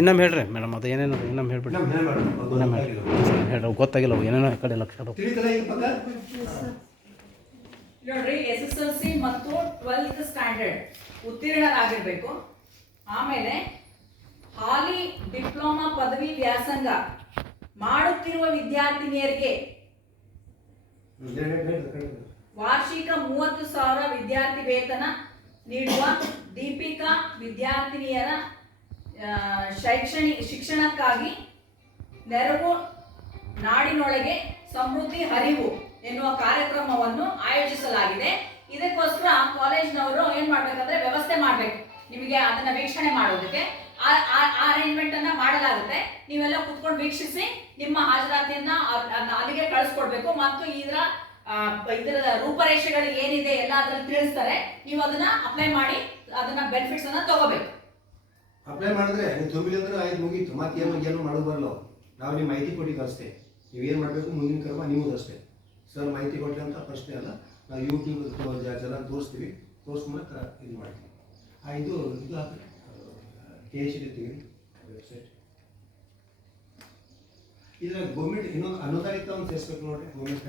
ಇನ್ನೊಮ್ಮೆ ಹೇಳ್ರಿ ಮೇಡಮ್, ಅದು ಏನೇನು ಇನ್ನೊಮ್ಮೆ ಹೇಳ್ಬಿಡಿ. ಇನ್ನೊಮ್ಮೆ ಹೇಳ್ರಿ, ಗೊತ್ತಾಗಿಲ್ಲ ಏನೇನೋ ಆ ಕಡೆ ಲಕ್ಷ ನೋಡ್ರಿ. SSLC ಮತ್ತು 12th ಸ್ಟ್ಯಾಂಡರ್ಡ್ ಉತ್ತೀರ್ಣರಾಗಿರ್ಬೇಕು. ಆಮೇಲೆ ಹಾಲಿ ಡಿಪ್ಲೊಮಾ ಪದವಿ ವ್ಯಾಸಂಗ ಮಾಡುತ್ತಿರುವ ವಿದ್ಯಾರ್ಥಿನಿಯರಿಗೆ ವಾರ್ಷಿಕ 30,000 ವಿದ್ಯಾರ್ಥಿ ವೇತನ ನೀಡುವ ದೀಪಿಕಾ ವಿದ್ಯಾರ್ಥಿನಿಯರ ಶಿಕ್ಷಣಕ್ಕಾಗಿ ನೆರವು ನಾಡಿನೊಳಗೆ ಸಮೃದ್ಧಿ ಹರಿವು ಎನ್ನುವ ಕಾರ್ಯಕ್ರಮವನ್ನು ಆಯೋಜಿಸಲಾಗಿದೆ. ಇದಕ್ಕೋಸ್ಕರ ಕಾಲೇಜ್ನವರು ಏನ್ ಮಾಡ್ಬೇಕಂದ್ರೆ ವ್ಯವಸ್ಥೆ ಮಾಡ್ಬೇಕು, ನಿಮಗೆ ಅದನ್ನ ವೀಕ್ಷಣೆ ಮಾಡೋದಕ್ಕೆ ಅರೇಂಜ್ಮೆಂಟ್ ಅನ್ನ ಮಾಡಲಾಗುತ್ತೆ. ನೀವೆಲ್ಲ ಕುತ್ಕೊಂಡು ವೀಕ್ಷಿಸಿ ನಿಮ್ಮ ಹಾಜರಾತಿಯನ್ನ ಅಲ್ಲಿಗೆ ಕಳಿಸ್ಕೊಡ್ಬೇಕು. ಮತ್ತು ಇದರ ರೂಪರೇಷೆಗಳು ಏನಿದೆ ಎಲ್ಲ ಅದ್ರಲ್ಲಿ ತಿಳಿಸ್ತಾರೆ. ನೀವು ಅದನ್ನ ಅಪ್ಲೈ ಮಾಡಿ ಅದನ್ನ ಬೆನಿಫಿಟ್ಸ್ ಅನ್ನ ತಗೋಬೇಕು. ಅಪ್ಲೈ ಮಾಡಿದ್ರೆ ನೀವು ತುಂಬಿಲ್ಲ ಅಂದ್ರೆ ಆಯ್ತು, ಮುಗೀತು. ಮತ್ತೆ ಏನು ಮಾಡೋದು ಬರಲ್ಲ. ನಾವು ನಿಮ್ಮ ಮಾಹಿತಿ ಕೊಟ್ಟಿದ್ದು ಅಷ್ಟೇ. ನೀವೇನು ಮಾಡಬೇಕು ಮುಂದಿನ ಕ್ರಮ ನಿಮ್ಮದು ಅಷ್ಟೇ. ಸರ್ ಮಾಹಿತಿ ಕೊಟ್ಟರೆ ಅಂತ ಪ್ರಶ್ನೆ ಅಲ್ಲ, ನಾವು ಯೂಟ್ಯೂಬ್ ಜನ ತೋರಿಸ್ತೀವಿ, ತೋರಿಸ್ ಮೂಲಕ ಇದು ಮಾಡ್ತೀವಿ. ಇದು ಹಾಕಿ KSC ತೆಗೀರಿ ವೆಬ್ಸೈಟ್. ಇದ್ರಾಗ ಗೌರ್ಮೆಂಟ್ ಇನ್ನೊಂದು ಅನುದಾನಿತ ಒಂದು ಸೇರಿಸ್ಬೇಕು ನೋಡ್ರಿ. ಗೌರ್ಮೆಂಟ್